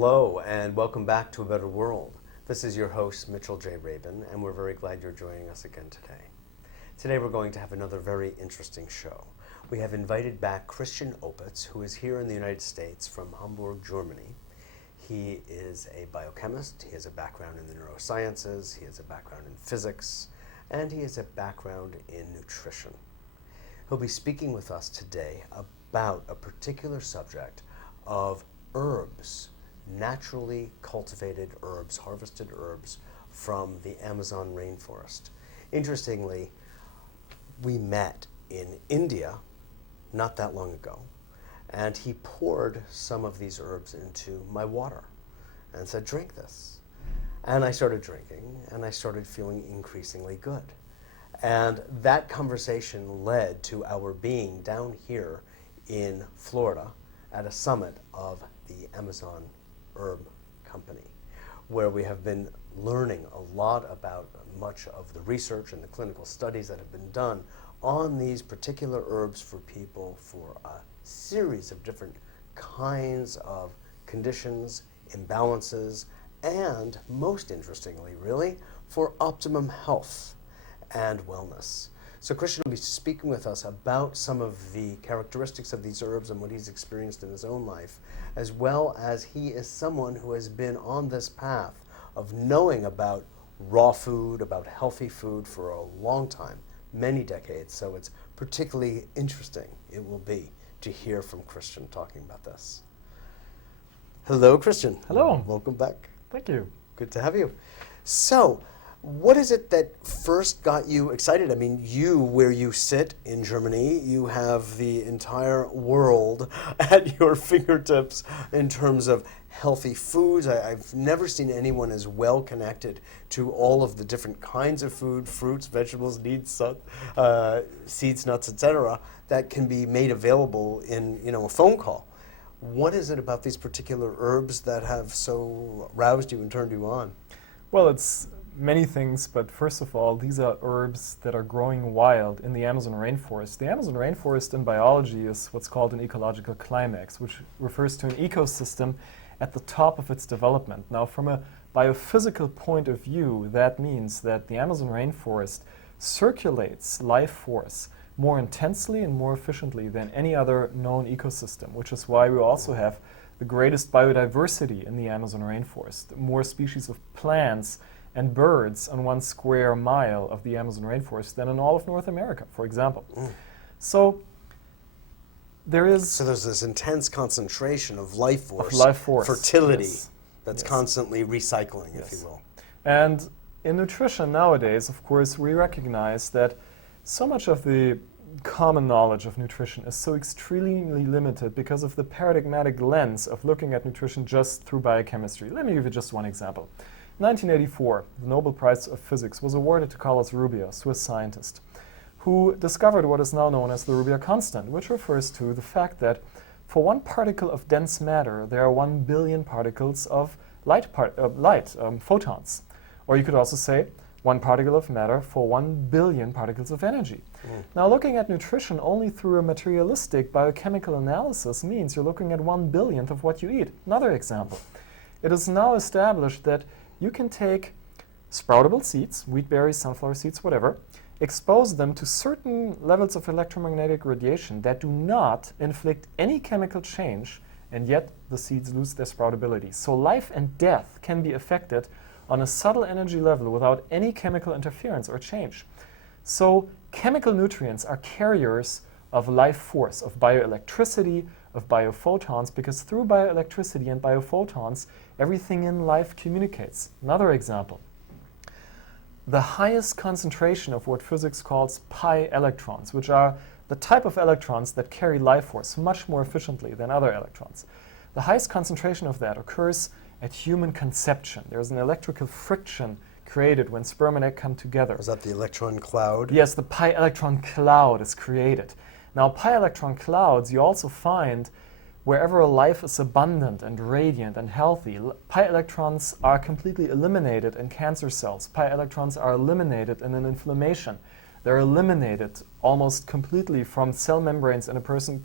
Hello, and welcome back to A Better World. This is your host, Mitchell J. Rabin, and we're very glad you're joining us again today. Today we're going to have another very interesting show. We have invited back Christian Opitz, who is here in the United States from Hamburg, Germany. He is a biochemist, he has a background in the neurosciences, he has a background in physics, and he has a background in nutrition. He'll be speaking with us today about a particular subject of herbs, naturally cultivated herbs, harvested herbs from the Amazon rainforest. Interestingly, we met in India not that long ago, and he poured some of these herbs into my water and said, drink this. And I started drinking, and I started feeling increasingly good. And that conversation led to our being down here in Florida at a summit of the Amazon Herb Company, where we have been learning a lot about much of the research and the clinical studies that have been done on these particular herbs for people for a series of different kinds of conditions, imbalances, and most interestingly, really, for optimum health and wellness. So Christian will be speaking with us about some of the characteristics of these herbs and what he's experienced in his own life, as well as he is someone who has been on this path of knowing about raw food, about healthy food for a long time, many decades. So it's particularly interesting, it will be, to hear from Christian talking about this. Hello, Christian. Hello. Welcome back. Thank you. Good to have you. So, what is it that first got you excited? I mean, where you sit in Germany, you have the entire world at your fingertips in terms of healthy foods. I've never seen anyone as well connected to all of the different kinds of food, fruits, vegetables, seeds, nuts, etc., that can be made available in a phone call. What is it about these particular herbs that have so roused you and turned you on? Well, it's many things, but first of all, these are herbs that are growing wild in the Amazon rainforest. The Amazon rainforest in biology is what's called an ecological climax, which refers to an ecosystem at the top of its development. Now, from a biophysical point of view, that means that the Amazon rainforest circulates life force more intensely and more efficiently than any other known ecosystem, which is why we also have the greatest biodiversity in the Amazon rainforest. More species of plants and birds on 1 square mile of the Amazon rainforest than in all of North America, for example. So there's this intense concentration of life force, fertility, yes. that's Yes. constantly recycling, Yes. if you will. And in nutrition nowadays, of course, we recognize that so much of the common knowledge of nutrition is so extremely limited because of the paradigmatic lens of looking at nutrition just through biochemistry. Let me give you just one example. In 1984, the Nobel Prize of Physics was awarded to Carlos Rubio, a Swiss scientist, who discovered what is now known as the Rubio Constant, which refers to the fact that for 1 particle of dense matter, there are 1 billion particles of photons. Or you could also say 1 particle of matter for 1 billion particles of energy. Now, looking at nutrition only through a materialistic biochemical analysis means you're looking at 1 billionth of what you eat. Another example. It is now established that you can take sproutable seeds, wheat berries, sunflower seeds, whatever, expose them to certain levels of electromagnetic radiation that do not inflict any chemical change, and yet the seeds lose their sproutability. So life and death can be affected on a subtle energy level without any chemical interference or change. So chemical nutrients are carriers of life force, of bioelectricity, of biophotons, because through bioelectricity and biophotons, everything in life communicates. Another example. The highest concentration of what physics calls pi electrons, which are the type of electrons that carry life force much more efficiently than other electrons. The highest concentration of that occurs at human conception. There's an electrical friction created when sperm and egg come together. Is that the electron cloud? Yes, the pi electron cloud is created. Now, pi electron clouds you also find wherever life is abundant and radiant and healthy. Pi electrons are completely eliminated in cancer cells. Pi electrons are eliminated in an inflammation. They're eliminated almost completely from cell membranes in a person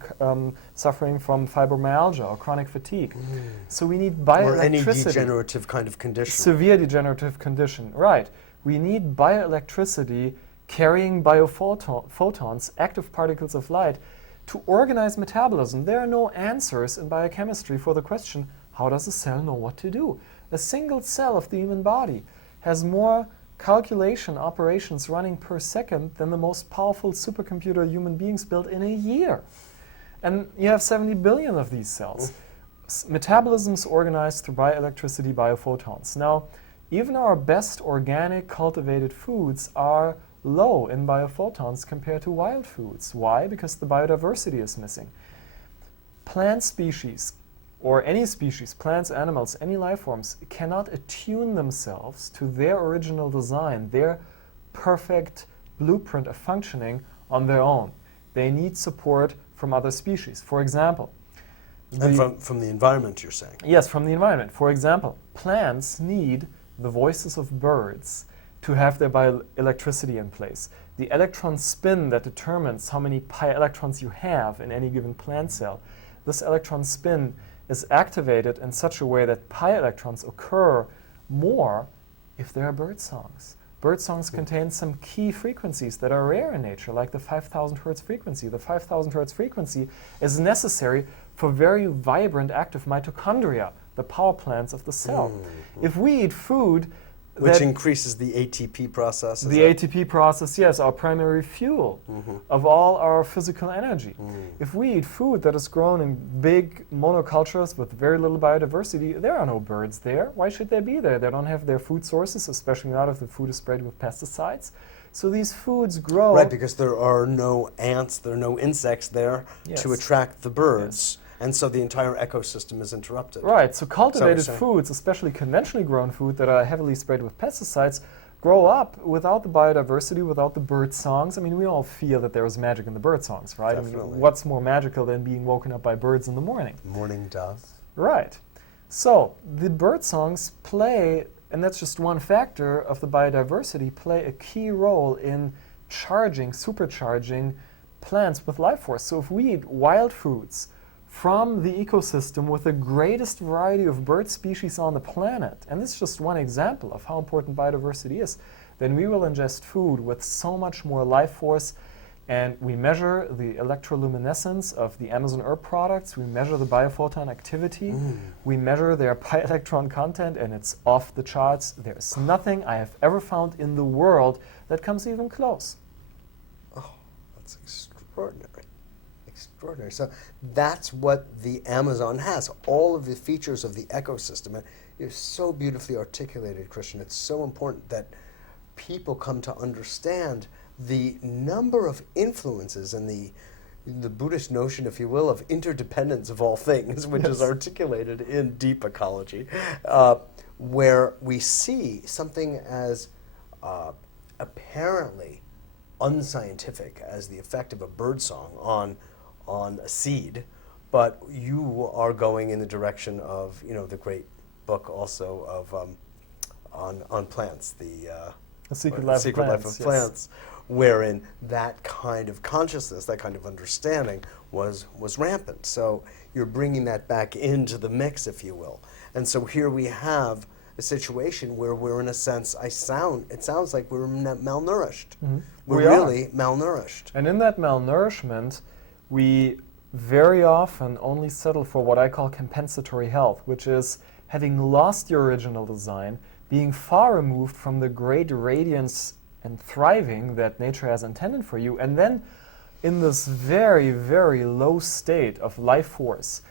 suffering from fibromyalgia or chronic fatigue. So we need bioelectricity. Or any degenerative kind of condition. Severe degenerative condition, right. We need bioelectricity carrying biophotons, active particles of light, to organize metabolism. There are no answers in biochemistry for the question, how does a cell know what to do? A single cell of the human body has more calculation operations running per second than the most powerful supercomputer human beings built in a year. And you have 70 billion of these cells. Metabolism is organized through bioelectricity, biophotons. Now, even our best organic cultivated foods are low in biophotons compared to wild foods. Why? Because the biodiversity is missing. Plant species, or any species, plants, animals, any life forms, cannot attune themselves to their original design, their perfect blueprint of functioning on their own. They need support from other species. For example, And from the environment, you're saying? Yes, from the environment. For example, plants need the voices of birds to have their bioelectricity in place. The electron spin that determines how many pi electrons you have in any given plant cell, this electron spin is activated in such a way that pi electrons occur more if there are bird songs. Bird songs contain some key frequencies that are rare in nature, like the 5,000 hertz frequency. The 5,000 hertz frequency is necessary for very vibrant active mitochondria, the power plants of the cell. If we eat food which increases the ATP process. The ATP process, yes, our primary fuel of all our physical energy. If we eat food that is grown in big monocultures with very little biodiversity, there are no birds there. Why should they be there? They don't have their food sources, especially not if the food is sprayed with pesticides. So these foods grow. Right, because there are no ants, there are no insects there to attract the birds. And so the entire ecosystem is interrupted. Right, so cultivated foods, especially conventionally grown food that are heavily sprayed with pesticides, grow up without the biodiversity, without the bird songs. I mean, we all feel that there is magic in the bird songs, right? Definitely. I mean, what's more magical than being woken up by birds in the morning? Morning dove. Right. So the bird songs play, and that's just one factor of the biodiversity, play a key role in supercharging plants with life force. So if we eat wild foods from the ecosystem with the greatest variety of bird species on the planet, and this is just one example of how important biodiversity is, then we will ingest food with so much more life force. And we measure the electroluminescence of the Amazon herb products, we measure the biophoton activity, we measure their pi electron content, and it's off the charts. There's nothing I have ever found in the world that comes even close. Oh, that's extraordinary. Extraordinary. So that's what the Amazon has, all of the features of the ecosystem. And it's so beautifully articulated, Christian. It's so important that people come to understand the number of influences and the Buddhist notion, if you will, of interdependence of all things, which is articulated in deep ecology, where we see something as apparently unscientific as the effect of a bird song on a seed, but you are going in the direction of, the great book also of on plants, The Secret Life of Plants, wherein that kind of consciousness, that kind of understanding was rampant. So you're bringing that back into the mix, if you will. And so here we have a situation where we're, in a sense, it sounds like we're malnourished. We're really malnourished. And in that malnourishment, we very often only settle for what I call compensatory health, which is having lost your original design, being far removed from the great radiance and thriving that nature has intended for you, and then in this very, very low state of life force.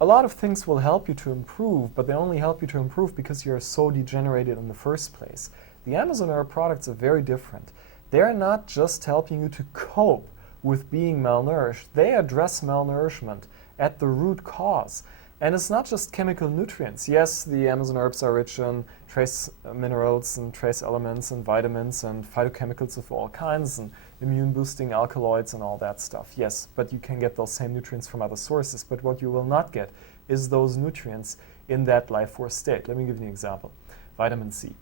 A lot of things will help you to improve, but they only help you to improve because you're so degenerated in the first place. The Amazon herb products are very different. They're not just helping you to cope with being malnourished. They address malnourishment at the root cause. And it's not just chemical nutrients. Yes, the Amazon herbs are rich in trace minerals and trace elements and vitamins and phytochemicals of all kinds and immune-boosting alkaloids and all that stuff. Yes, but you can get those same nutrients from other sources. But what you will not get is those nutrients in that life force state. Let me give you an example. Vitamin C.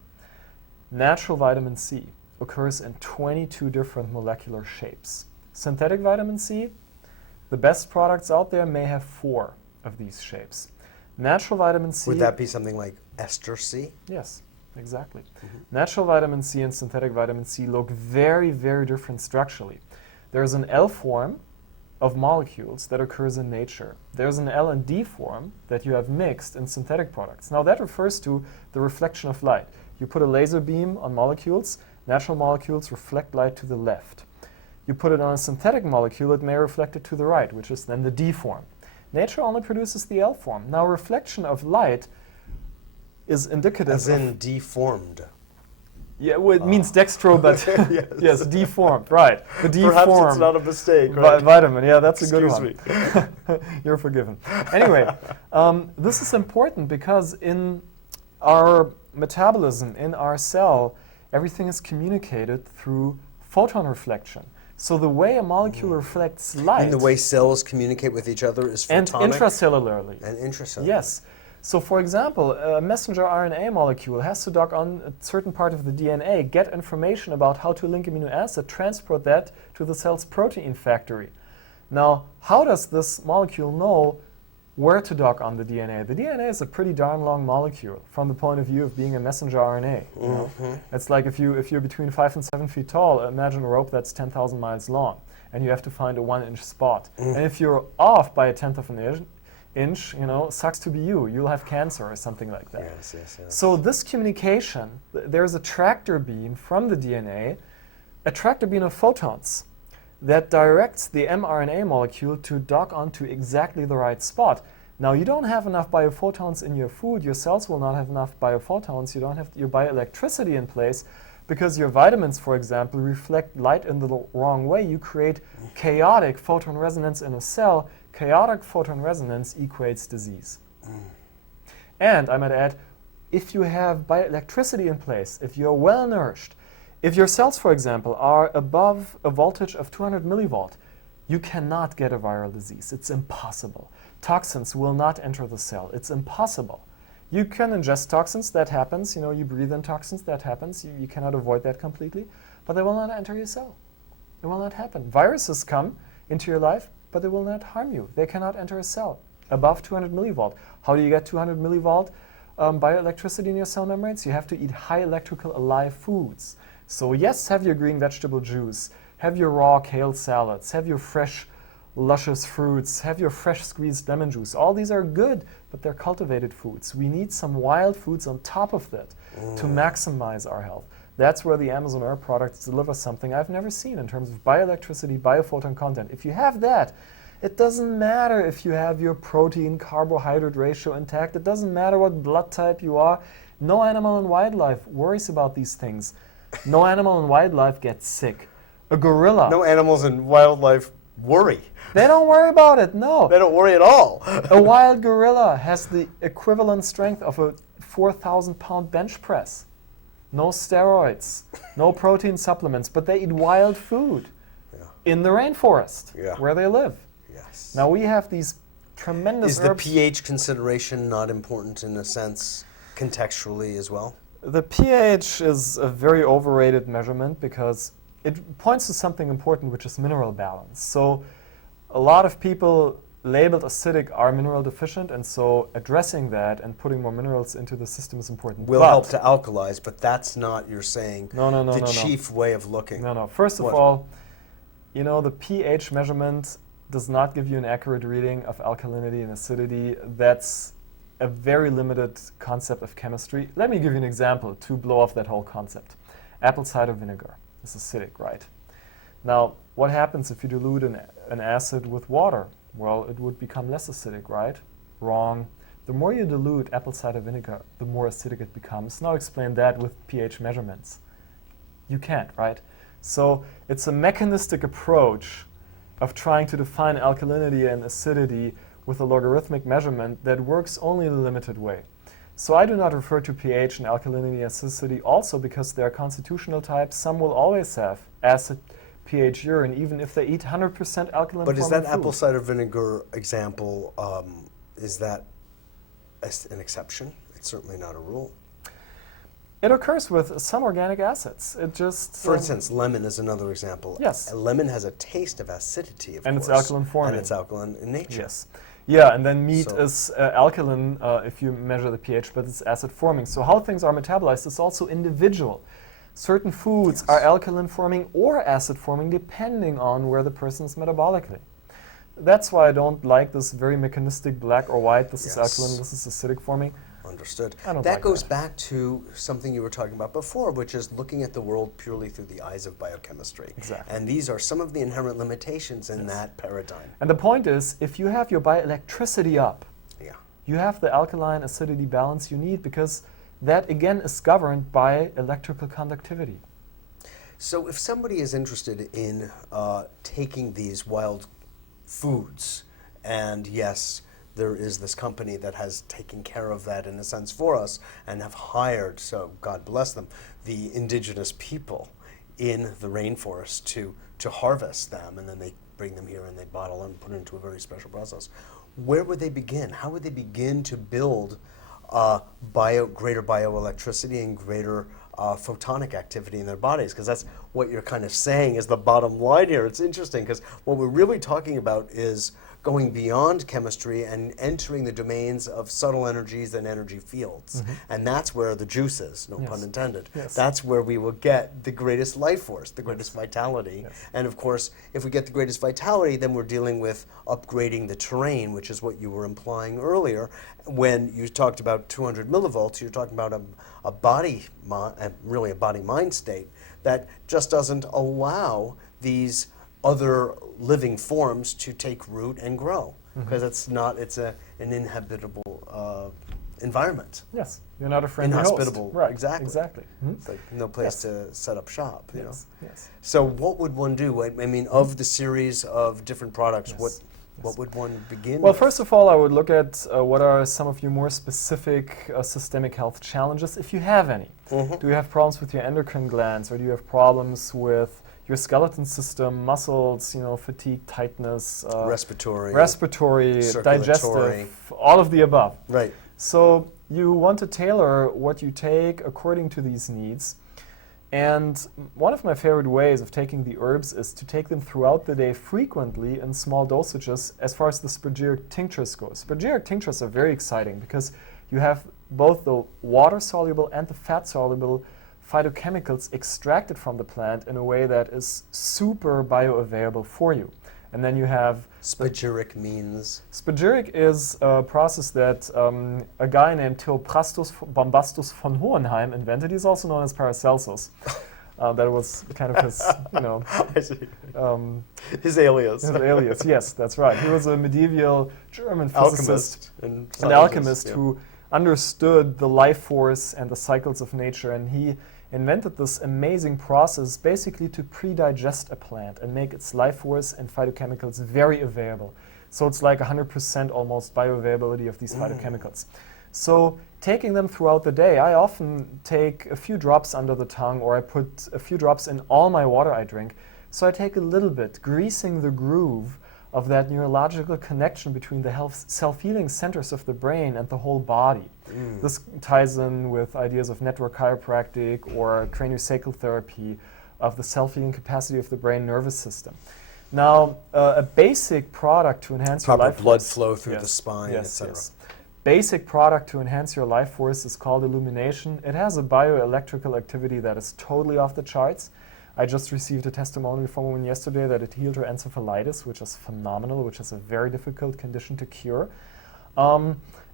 Natural vitamin C occurs in 22 different molecular shapes. Synthetic vitamin C, the best products out there may have 4 of these shapes. Natural vitamin C... Would that be something like ester C? Yes, exactly. Natural vitamin C and synthetic vitamin C look very, very different structurally. There's an L form of molecules that occurs in nature. There's an L and D form that you have mixed in synthetic products. Now that refers to the reflection of light. You put a laser beam on molecules, natural molecules reflect light to the left. You put it on a synthetic molecule, it may reflect it to the right, which is then the D form. Nature only produces the L form. Now reflection of light is indicative as in deformed. Yeah, well, it means dextro, but yes, deformed, right. The deformed. Perhaps it's not a mistake, right? Vitamin, yeah, that's a good one. Excuse me. You're forgiven. Anyway, this is important because in our metabolism, in our cell, everything is communicated through photon reflection. So the way a molecule reflects light... And the way cells communicate with each other is photonic? And intracellularly. And intracellular. Yes. So for example, a messenger RNA molecule has to dock on a certain part of the DNA, get information about how to link amino acid, transport that to the cell's protein factory. Now, how does this molecule know where to dock on the DNA? The DNA is a pretty darn long molecule from the point of view of being a messenger RNA. You know? It's like if you're between 5 and 7 feet tall, imagine a rope that's 10,000 miles long, and you have to find a 1-inch spot. And if you're off by 1/10 of an inch, you know, sucks to be you. You'll have cancer or something like that. Yes, yes, yes. So this communication, there's a tractor beam from the DNA, a tractor beam of photons that directs the mRNA molecule to dock onto exactly the right spot. Now, you don't have enough biophotons in your food. Your cells will not have enough biophotons. You don't have your bioelectricity in place because your vitamins, for example, reflect light in the wrong way. You create chaotic photon resonance in a cell. Chaotic photon resonance equates disease. And I might add, if you have bioelectricity in place, if you're well nourished, if your cells, for example, are above a voltage of 200 millivolt, you cannot get a viral disease. It's impossible. Toxins will not enter the cell. It's impossible. You can ingest toxins, that happens. You know, you breathe in toxins, that happens. You cannot avoid that completely, but they will not enter your cell. It will not happen. Viruses come into your life, but they will not harm you. They cannot enter a cell above 200 millivolt. How do you get 200 millivolt bioelectricity in your cell membranes? You have to eat high electrical alive foods. So yes, have your green vegetable juice, have your raw kale salads, have your fresh luscious fruits, have your fresh squeezed lemon juice. All these are good, but they're cultivated foods. We need some wild foods on top of that to maximize our health. That's where the Amazon Earth products deliver something I've never seen in terms of bioelectricity, biophoton content. If you have that, it doesn't matter if you have your protein-carbohydrate ratio intact. It doesn't matter what blood type you are. No animal in wildlife worries about these things. No animal in wildlife gets sick. A gorilla. No animals in wildlife worry. They don't worry about it, no. They don't worry at all. A wild gorilla has the equivalent strength of a 4,000-pound bench press. No steroids, no protein supplements, but they eat wild food in the rainforest where they live. Yes. Now we have these tremendous Is the herbs. pH consideration not important in a sense contextually as well? The pH is a very overrated measurement because it points to something important, which is mineral balance. So a lot of people labeled acidic are mineral deficient, and so addressing that and putting more minerals into the system is important. Will help to alkalize, but that's not, you're saying, the chief way of looking. No. First of all, you know, the pH measurement does not give you an accurate reading of alkalinity and acidity. That's a very limited concept of chemistry. Let me give you an example to blow off that whole concept. Apple cider vinegar is acidic, right? Now, what happens if you dilute an acid with water? Well, it would become less acidic, right? Wrong. The more you dilute apple cider vinegar, the more acidic it becomes. Now explain that with pH measurements. You can't, right? So it's a mechanistic approach of trying to define alkalinity and acidity with a logarithmic measurement that works only in a limited way. So I do not refer to pH and alkalinity and acidity also because they are constitutional types. Some will always have acid pH urine, even if they eat 100% alkaline. But is that food. apple cider vinegar example, is that an exception? It's certainly not a rule. It occurs with some organic acids. It just... For instance, lemon is another example. Yes. A lemon has a taste of acidity, of and course. it's alkaline forming. And it's alkaline in nature. Yes. Yeah, and then meat So- is alkaline if you measure the pH, but it's acid forming. So how things are metabolized is also individual. Certain foods are alkaline forming or acid forming depending on where the person is metabolically. That's why I don't like this very mechanistic black or white, this is alkaline, this is acidic forming. Understood. I don't That like goes that. back to something you were talking about before, which is looking at the world purely through the eyes of biochemistry. Exactly. And these are some of the inherent limitations in that paradigm. And the point is, if you have your bioelectricity up, Yeah. you have the alkaline acidity balance you need, because that again is governed by electrical conductivity. So if somebody is interested in taking these wild foods, and yes, there is this company that has taken care of that in a sense for us and have hired, so God bless them, the indigenous people in the rainforest to harvest them, and then they bring them here and they bottle and put it into a very special process. Where would they begin? How would they begin to build greater bioelectricity and greater photonic activity in their bodies? Because that's what you're kind of saying is the bottom line here. It's interesting because what we're really talking about is going beyond chemistry and entering the domains of subtle energies and energy fields. And that's where the juice is, no pun intended. Yes. That's where we will get the greatest life force, the greatest vitality. And of course, if we get the greatest vitality, then we're dealing with upgrading the terrain, which is what you were implying earlier. When you talked about 200 millivolts, you're talking about a body, really a body-mind state that just doesn't allow these other living forms to take root and grow, because it's an inhabitable environment. Yes, you're not a friendly Inhospitable, host. Right, exactly. exactly. It's like no place to set up shop, you know. Yes. So what would one do? I mean, of the series of different products, Yes. what would one begin Well, with? first of all, I would look at what are some of your more specific systemic health challenges, if you have any. Do you have problems with your endocrine glands, or do you have problems with your skeleton system, muscles, fatigue, tightness, Respiratory, digestive, all of the above. Right. So you want to tailor what you take according to these needs. And one of my favorite ways of taking the herbs is to take them throughout the day frequently in small dosages as far as the spagyric tinctures go. Spagyric tinctures are very exciting because you have both the water-soluble and the fat-soluble phytochemicals extracted from the plant in a way that is super bioavailable for you. And then you have... Spagyric means? Spagyric is a process that a guy named Theophrastus Bombastus von Hohenheim invented. He's also known as Paracelsus. That was kind of his, I see. His alias. His alias, yes, that's right. He was a medieval German physicist, an alchemist who understood the life force and the cycles of nature, and he invented this amazing process basically to pre-digest a plant and make its life force and phytochemicals very available. So it's like 100% almost bioavailability of these phytochemicals. So taking them throughout the day, I often take a few drops under the tongue, or I put a few drops in all my water I drink. So I take a little bit, greasing the groove of that neurological connection between the self-healing centers of the brain and the whole body. This ties in with ideas of network chiropractic or craniosacral therapy, of the self-healing capacity of the brain nervous system. Now, a basic product to enhance your life blood force, flow through the spine, etc. Basic product to enhance your life force is called illumination. It has a bioelectrical activity that is totally off the charts. I just received a testimonial from a woman yesterday that it healed her encephalitis, which is phenomenal, which is a very difficult condition to cure.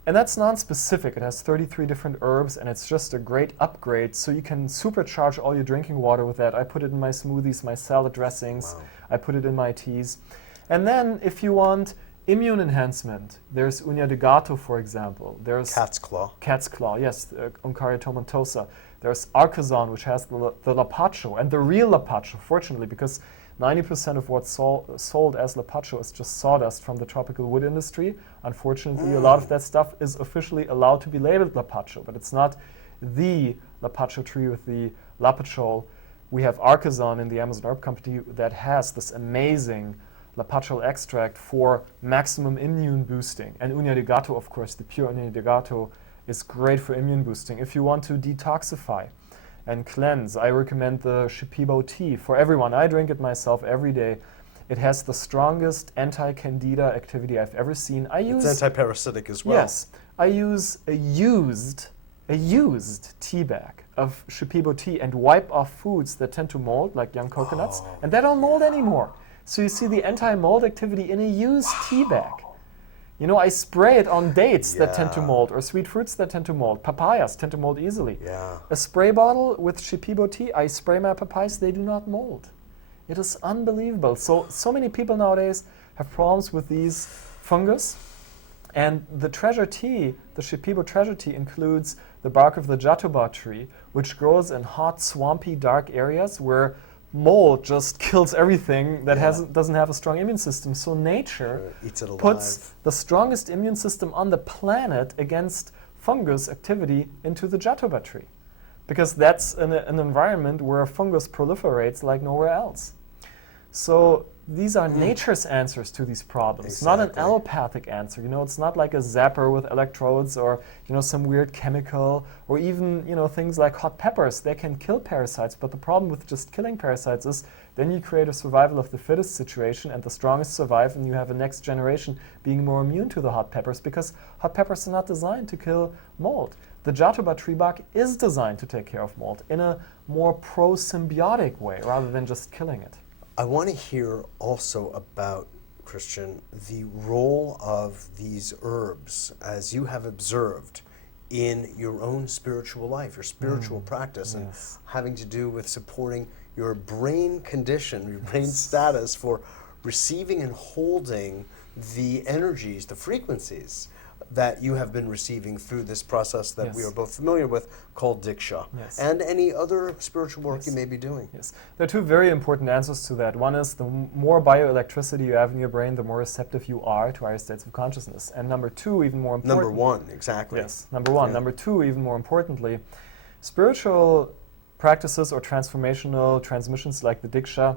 And that's non-specific. It has 33 different herbs, and it's just a great upgrade, so you can supercharge all your drinking water with that. I put it in my smoothies, my salad dressings. I put it in my teas. And then if you want immune enhancement, there's Uña de Gato, for example. There's Cat's claw. Cat's claw, yes, Oncaria tomentosa. There's Arcazon, which has the Lapacho, and the real Lapacho, fortunately, because 90% of what's sold as Lapacho is just sawdust from the tropical wood industry. Unfortunately, a lot of that stuff is officially allowed to be labeled Lapacho, but it's not the Lapacho tree with the Lapachol. We have Arcazon in the Amazon Herb Company that has this amazing Lapachol extract for maximum immune boosting. And Uña de Gato, of course, the pure Uña de Gato is great for immune boosting. If you want to detoxify and cleanse, I recommend the Shipibo tea for everyone. I drink it myself every day. It has the strongest anti-candida activity I've ever seen. It's anti-parasitic as well. Yes. I use a used tea bag of Shipibo tea and wipe off foods that tend to mold, like young coconuts, and they don't mold anymore. So you see the anti-mold activity in a used tea bag. You know, I spray it on dates that tend to mold, or sweet fruits that tend to mold. Papayas tend to mold easily. Yeah. A spray bottle with Shipibo tea, I spray my papayas, they do not mold. It is unbelievable. So many people nowadays have problems with these fungus. And the treasure tea, the Shipibo treasure tea, includes the bark of the jatoba tree, which grows in hot, swampy, dark areas where mold just kills everything that doesn't have a strong immune system. So nature eats it alive. Puts the strongest immune system on the planet against fungus activity into the jatoba tree, because that's an environment where fungus proliferates like nowhere else. So these are nature's answers to these problems, not an allopathic answer. You know, it's not like a zapper with electrodes or, you know, some weird chemical, or even, you know, things like hot peppers. They can kill parasites, but the problem with just killing parasites is then you create a survival of the fittest situation, and the strongest survive, and you have a next generation being more immune to the hot peppers, because hot peppers are not designed to kill mold. The jatoba tree bark is designed to take care of mold in a more pro-symbiotic way rather than just killing it. I want to hear also about, Christian, the role of these herbs, as you have observed, in your own spiritual life, your spiritual practice, and having to do with supporting your brain condition, your brain status for receiving and holding the energies, the frequencies that you have been receiving through this process that we are both familiar with, called Diksha, and any other spiritual work you may be doing. Yes, there are two very important answers to that. One is the more bioelectricity you have in your brain, the more receptive you are to higher states of consciousness. And number two, even more important. Number one, exactly. Yes, number one. Number two, even more importantly, spiritual practices or transformational transmissions like the Diksha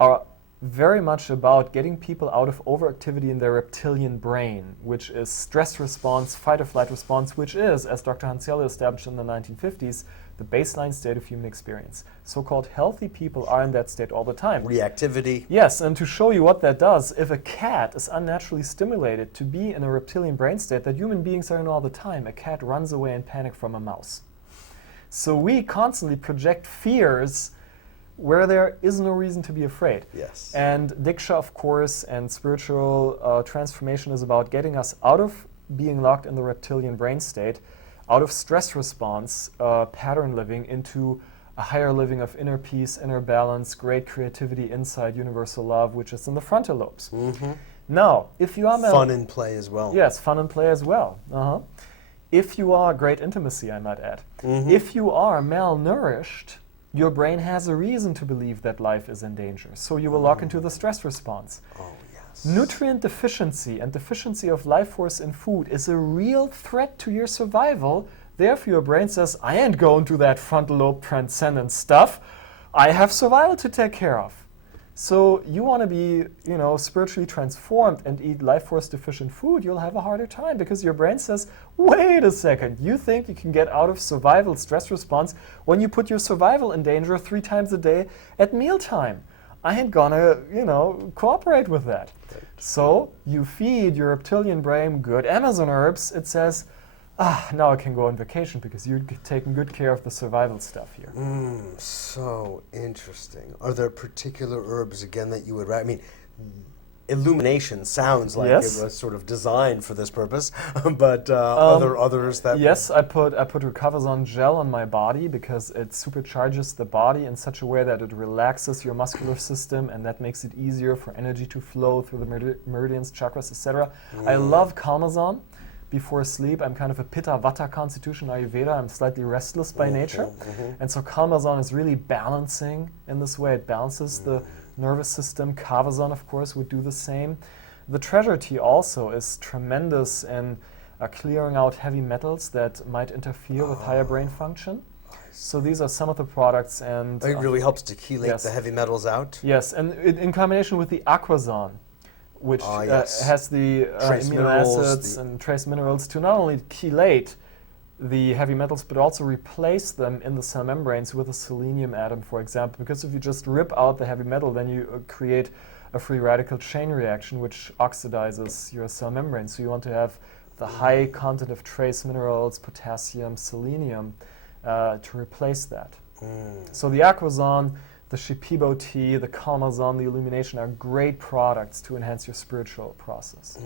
are very much about getting people out of overactivity in their reptilian brain, which is stress response, fight or flight response, which is, as Dr. Hansieli established in the 1950s, the baseline state of human experience. So-called healthy people are in that state all the time. Reactivity. Yes, and to show you what that does, if a cat is unnaturally stimulated to be in a reptilian brain state that human beings are in all the time, a cat runs away in panic from a mouse. So we constantly project fears where there is no reason to be afraid. Yes. And Diksha, of course, and spiritual transformation is about getting us out of being locked in the reptilian brain state, out of stress response, pattern living, into a higher living of inner peace, inner balance, great creativity, insight, universal love, which is in the frontal lobes. Now, if you are fun and play as well. Yes, fun and play as well. If you are great intimacy, I might add. If you are malnourished, your brain has a reason to believe that life is in danger, so you will lock into the stress response. Nutrient deficiency and deficiency of life force in food is a real threat to your survival. Therefore, your brain says, I ain't going to that frontal lobe transcendent stuff. I have survival to take care of. So you want to be, you know, spiritually transformed and eat life force deficient food, you'll have a harder time, because your brain says, wait a second, you think you can get out of survival stress response when you put your survival in danger 3 times a day at mealtime. I ain't gonna, you know, cooperate with that. So you feed your reptilian brain good Amazon herbs, it says, now I can go on vacation because you're taking good care of the survival stuff here. So interesting. Are there particular herbs, again, that you would, I mean, illumination sounds like it was sort of designed for this purpose, but others that... Yes, I put Recoverzon gel on my body because it supercharges the body in such a way that it relaxes your muscular system, and that makes it easier for energy to flow through the meridians, chakras, etc. I love Calmazon. Before sleep, I'm kind of a Pitta Vata constitution Ayurveda. I'm slightly restless by nature. And so Calmazon is really balancing in this way. It balances the nervous system. Kavazon, of course, would do the same. The treasure tea also is tremendous in clearing out heavy metals that might interfere with higher brain function. So these are some of the products. And it really helps to chelate the heavy metals out? Yes, and in combination with the Aquazon, which has the amino acids and trace minerals to not only chelate the heavy metals, but also replace them in the cell membranes with a selenium atom, for example. Because if you just rip out the heavy metal, then you create a free radical chain reaction, which oxidizes your cell membrane. So you want to have the high content of trace minerals, potassium, selenium, to replace that. So the Aquazon, the Shipibo tea, the Kalmazon, the illumination are great products to enhance your spiritual process.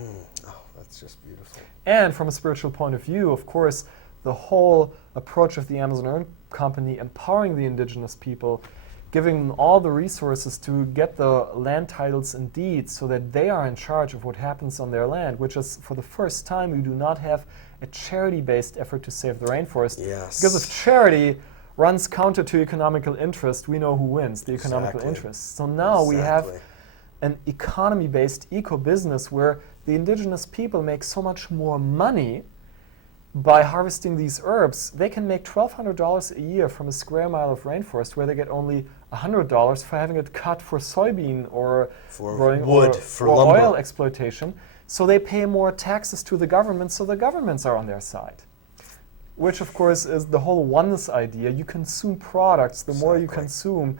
Oh, that's just beautiful. And from a spiritual point of view, of course, the whole approach of the Amazon Earth Company, empowering the indigenous people, giving them all the resources to get the land titles and deeds so that they are in charge of what happens on their land, which is, for the first time, we do not have a charity-based effort to save the rainforest. Yes. Because if charity runs counter to economical interest, we know who wins, the economical interest. So now we have an economy-based eco-business where the indigenous people make so much more money by harvesting these herbs. They can make $1,200 a year from a square mile of rainforest, where they get only $100 for having it cut for soybean or for growing wood, or for lumber, oil exploitation. So they pay more taxes to the government, so the governments are on their side. Which, of course, is the whole oneness idea. You consume products, the more you consume.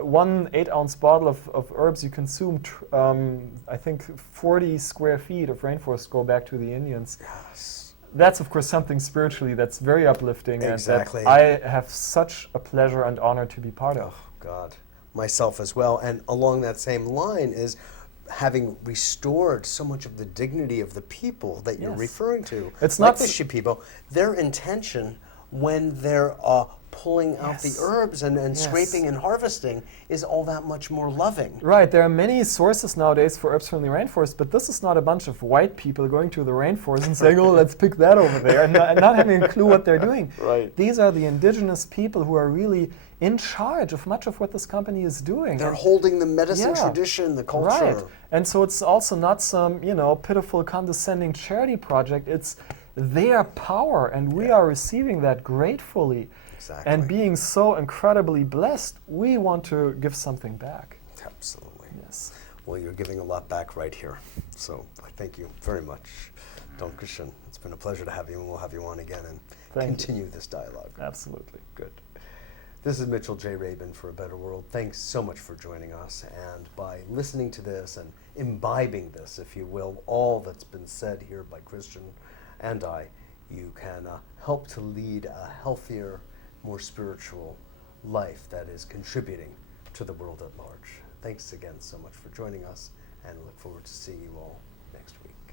1 8-ounce bottle of herbs, you consume, I think, 40 square feet of rainforest go back to the Indians. Yes. That's, of course, something spiritually that's very uplifting, Exactly. and that I have such a pleasure and honor to be part of. Oh, God. Myself as well. And along that same line is having restored so much of the dignity of the people that you're referring to. It's like not the Shipibo, their intention when they're pulling out the herbs and scraping and harvesting is all that much more loving. Right, there are many sources nowadays for herbs from the rainforest, but this is not a bunch of white people going to the rainforest and saying, oh, let's pick that over there, and not having a clue what they're doing. Right. These are the indigenous people who are really in charge of much of what this company is doing. They're holding the medicine tradition, the culture. Right, and so it's also not some, pitiful, condescending charity project. It's their power, and we are receiving that gratefully. Exactly. And being so incredibly blessed, we want to give something back. Absolutely. Yes. Well, you're giving a lot back right here. So I thank you very much, Dankeschön. It's been a pleasure to have you, and we'll have you on again and continue this dialogue. Absolutely. Good. This is Mitchell J. Rabin for A Better World. Thanks so much for joining us. And by listening to this and imbibing this, if you will, all that's been said here by Christian and I, you can help to lead a healthier, more spiritual life that is contributing to the world at large. Thanks again so much for joining us, and look forward to seeing you all next week.